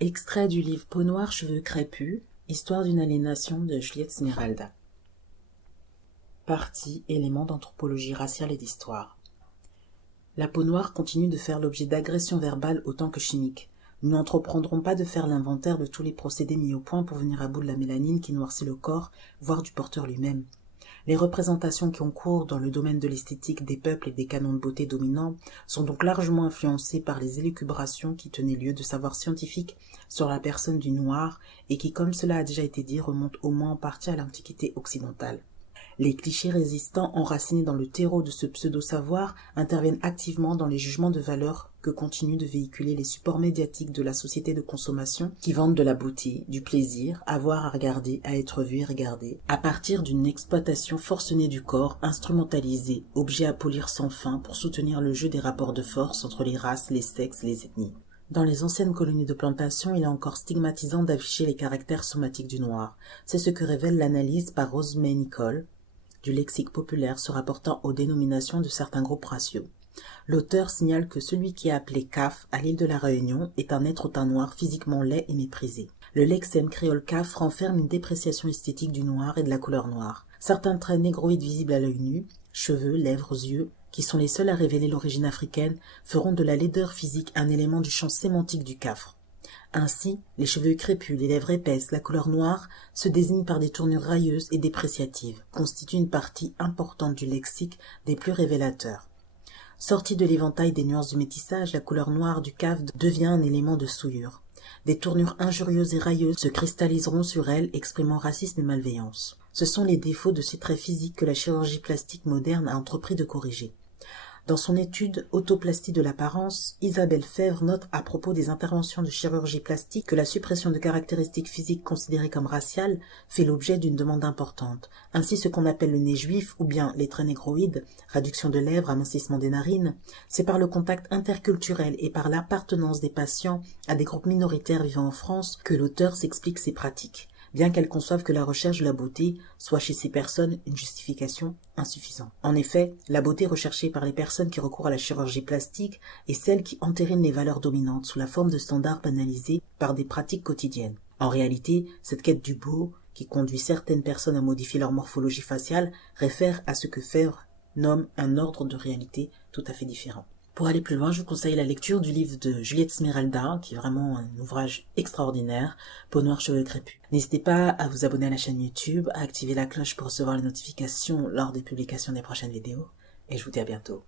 Extrait du livre Peau noire, cheveux crépus, Histoire d'une aliénation de Juliette Smeralda. Partie éléments d'anthropologie raciale et d'histoire. La peau noire continue de faire l'objet d'agressions verbales autant que chimiques. Nous n'entreprendrons pas de faire l'inventaire de tous les procédés mis au point pour venir à bout de la mélanine qui noircit le corps, voire du porteur lui-même. Les représentations qui ont cours dans le domaine de l'esthétique des peuples et des canons de beauté dominants sont donc largement influencées par les élucubrations qui tenaient lieu de savoirs scientifiques sur la personne du noir et qui, comme cela a déjà été dit, remontent au moins en partie à l'Antiquité occidentale. Les clichés résistants enracinés dans le terreau de ce pseudo-savoir interviennent activement dans les jugements de valeur que continuent de véhiculer les supports médiatiques de la société de consommation qui vendent de la beauté, du plaisir, à voir, à regarder, à être vu et regardé, à partir d'une exploitation forcenée du corps, instrumentalisé, objet à polir sans fin pour soutenir le jeu des rapports de force entre les races, les sexes, les ethnies. Dans les anciennes colonies de plantation, il est encore stigmatisant d'afficher les caractères somatiques du noir. C'est ce que révèle l'analyse par Rose May Nicoll du lexique populaire se rapportant aux dénominations de certains groupes raciaux. L'auteur signale que celui qui est appelé CAF à l'île de la Réunion est un être au teint noir physiquement laid et méprisé. Le lexème créole CAF renferme une dépréciation esthétique du noir et de la couleur noire. Certains traits négroïdes visibles à l'œil nu, cheveux, lèvres, yeux, qui sont les seuls à révéler l'origine africaine, feront de la laideur physique un élément du champ sémantique du CAF. Ainsi, les cheveux crépus, les lèvres épaisses, la couleur noire se désignent par des tournures railleuses et dépréciatives, constituent une partie importante du lexique des plus révélateurs. Sortie de l'éventail des nuances du métissage, la couleur noire du CAF devient un élément de souillure. Des tournures injurieuses et railleuses se cristalliseront sur elle, exprimant racisme et malveillance. Ce sont les défauts de ces traits physiques que la chirurgie plastique moderne a entrepris de corriger. Dans son étude « Autoplastie de l'apparence », Isabelle Fèvre note à propos des interventions de chirurgie plastique que la suppression de caractéristiques physiques considérées comme raciales fait l'objet d'une demande importante. Ainsi, ce qu'on appelle le nez juif ou bien les traits négroïdes, réduction de lèvres, amincissement des narines, c'est par le contact interculturel et par l'appartenance des patients à des groupes minoritaires vivant en France que l'auteur s'explique ces pratiques, bien qu'elle conçoive que la recherche de la beauté soit chez ces personnes une justification insuffisante. En effet, la beauté recherchée par les personnes qui recourent à la chirurgie plastique est celle qui entérine les valeurs dominantes sous la forme de standards banalisés par des pratiques quotidiennes. En réalité, cette quête du beau, qui conduit certaines personnes à modifier leur morphologie faciale, réfère à ce que Fèvre nomme un ordre de réalité tout à fait différent. Pour aller plus loin, je vous conseille la lecture du livre de Juliette Smeralda, qui est vraiment un ouvrage extraordinaire, Peau noire, cheveux crépus. N'hésitez pas à vous abonner à la chaîne YouTube, à activer la cloche pour recevoir les notifications lors des publications des prochaines vidéos, et je vous dis à bientôt.